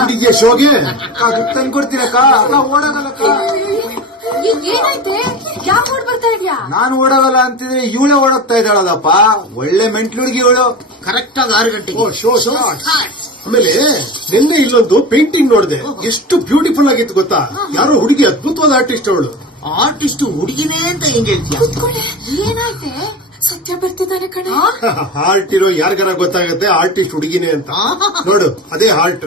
ಬಿಡಿದ್ಯಾ ಶೋಗೆ ತಂದ್ಕೊಡ್ತೀನಕ್ಕ. ಅಕ್ಕ ಓಡೋದಲ್ಲಕ್ಕ. ಏನಾಯ್ತೆ? ಯಾಕೆ ಓಡ್ ಬರ್ತಾ ಇದ್ಯಾ? ನಾನು ಓಡೋಗಲ್ಲ ಅಂತಿದ್ರೆ ಇವಳೆ ಓಡೋಗ್ತಾ ಇದ್ದಾಳದಪ್ಪ. ಒಳ್ಳೆ ಮೆಂಟ್ಲು ಹುಡುಗಿ ಇವಳು. ಕರೆಕ್ಟ್ ಆಗಿ 6 ಗಂಟೆಗೆ ಶೋ ಆಮೇಲೆ ನಿನ್ನೆ ಇಲ್ಲೊಂದು ಪೇಂಟಿಂಗ್ ನೋಡಿದೆ. ಎಷ್ಟು ಬ್ಯೂಟಿಫುಲ್ ಆಗಿತ್ತು ಗೊತ್ತಾ? ಯಾರೋ ಹುಡುಗಿ ಅದ್ಭುತವಾದ ಆರ್ಟಿಸ್ಟ್ ಅವಳು. ಆರ್ಟಿಸ್ಟ್ ಹುಡುಗಿನೇ ಅಂತ ಹೆಂಗ್ ಹೇಳ್ತೀಯ? ಏನಾಯ್ತೆ? ಸತ್ಯ ಬರ್ತಿದ್ದಾನೆ ಕಣ. ಹಾರ್ಟ್ ಇರೋ ಯಾರಿಗಾರ ಗೊತ್ತಾಗತ್ತೆ ಆರ್ಟಿಸ್ಟ್ ಹುಡುಗಿನೇ ಅಂತ. ನೋಡು ಅದೇ ಹಾರ್ಟ್.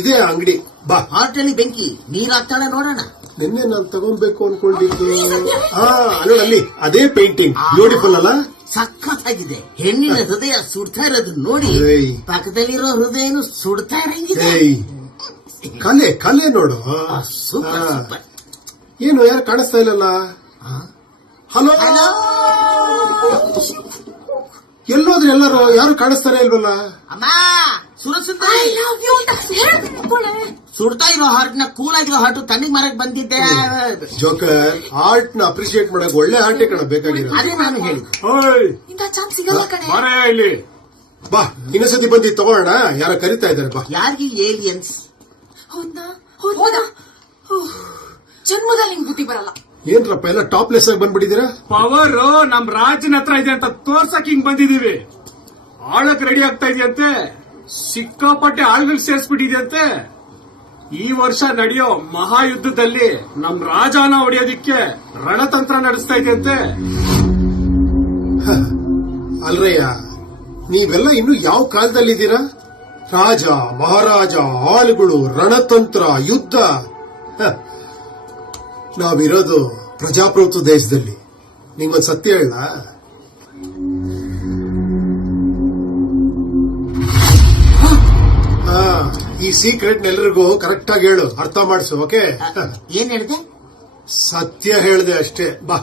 ಇದೇ ಅಂಗಡಿ. ಬಾ. ಹಾರ್ಟ್ ಅಲ್ಲಿ ಬೆಂಕಿ ನೀರ್ ಹಾಕ್ತಾಳೆ ನೋಡೋಣ. ನಿನ್ನೆ ನಾನು ತಗೊಳ್ಬೇಕು ಅನ್ಕೊಂಡಿದ್ದು ಅಲ್ಲಿ ಅದೇ ಪೇಂಟಿಂಗ್. ಬ್ಯೂಟಿಫುಲ್ ಅಲ್ಲ? ಸಖತ್ತಾಗಿದೆ. ಹೆಣ್ಣಿನ ಹೃದಯ ಸುಡ್ತಾ ಇರೋದು ನೋಡಿ ಪಕ್ಕದಲ್ಲಿರೋ ಹೃದಯನು ಸುಡ್ತಾ ಇರಂಗಿದೆ. ಕಲೆ ನೋಡು. Super super. ಏನು ಯಾರು ಕಾಣಿಸ್ತಾ ಇಲ್ಲಲ್ಲ? ಹಲೋ, ಎಲ್ಲೋದ್ರೆ ಎಲ್ಲರೂ ಯಾರು ಕಾಣಿಸ್ತಾನೆ ಇಲ್ವಲ್ಲ? ಅಮ್ಮ ಸುಡ್ತಾ ಇರೋ ಹಾರ್ಟ್ ನ ಕೂಲ್ ಆಗಿರೋ ಹಾರ್ಟ್ ತಣ್ಣಗ್ ಮರಕ್ ಬಂದಿದ್ದೆ. ಜೋಕರ್, ಆರ್ಟ್ ನ ಅಪ್ರಿಶಿಯೇಟ್ ಮಾಡಕ್ ಒಳ್ಳೆ ಆರ್ಟೇ ಕಣ ಬೇಕಾಗಿರೋದು. ಅದೇ ನಾನು ಹೇಳಿದ್ದು. ಚಾನ್ಸ್ ಸಿಗಲ್ಲ ಕಣೆ. ಇಲ್ಲಿ ಬಾ, ಇನ್ನೊಂದ್ಸತಿ ಬಂದಿ ತಗೋಣ. ಯಾರ ಕರಿತಾ ಇದ್ದಾರೆ ಬಾ. ಯಾರಿಗೆ? ಏಲಿಯನ್ಸ್. ಹೌದಾ? ಜನ್ಮದಲ್ಲಿ ನಿಂಗೆ ಬುದ್ಧಿ ಬರಲ್ಲ. ಏನ್ರಪ್ಪ ಎಲ್ಲ ಟಾಪ್ಲೆಸ್ ಆಗಿ ಬಂದ್ಬಿಟ್ಟಿದ್ದೀರಾ? ಪವರ್ ನಮ್ ರಾಜನ ಹತ್ರ ಇದೆ ಅಂತ ತೋರ್ಸಕ್ ಹಿಂಗ್ ಬಂದಿದೀವಿ. ಆಳಕ್ ರೆಡಿ ಆಗ್ತಾ ಇದೆಯಂತೆ. ಸಿಕ್ಕಾಪಟ್ಟೆ ಆಳ್ಗಳು ಸೇರ್ಸ್ಬಿಟ್ಟಿದೆಯಂತೆ. ಈ ವರ್ಷ ನಡೆಯೋ ಮಹಾಯುದ್ಧದಲ್ಲಿ ನಮ್ ರಾಜನ ಹೊಡೆಯೋದಿಕ್ಕೆ ರಣತಂತ್ರ ನಡೆಸ್ತಾ ಇದೆಯಂತೆ. ಅಲ್ರಯ್ಯ, ನೀವೆಲ್ಲ ಇನ್ನು ಯಾವ ಕಾಲದಲ್ಲಿದ್ದೀರಾ? ರಾಜ ಮಹಾರಾಜ, ಆಳುಗಳು, ರಣತಂತ್ರ, ಯುದ್ಧ. ನಾವಿರೋದು ಪ್ರಜಾಪ್ರಭುತ್ವ ದೇಶದಲ್ಲಿ. ನಿಮ್ಗೊಂದು ಸತ್ಯ ಹೇಳ, ಈ ಸೀಕ್ರೆಟ್ ಎಲ್ರಿಗೂ ಕರೆಕ್ಟ್ ಆಗಿ ಹೇಳು, ಅರ್ಥ ಮಾಡಿಸು. ಓಕೆ? ಏನ್ ಹೇಳಿದೆ? ಸತ್ಯ ಹೇಳಿದೆ ಅಷ್ಟೇ. ಬಾ.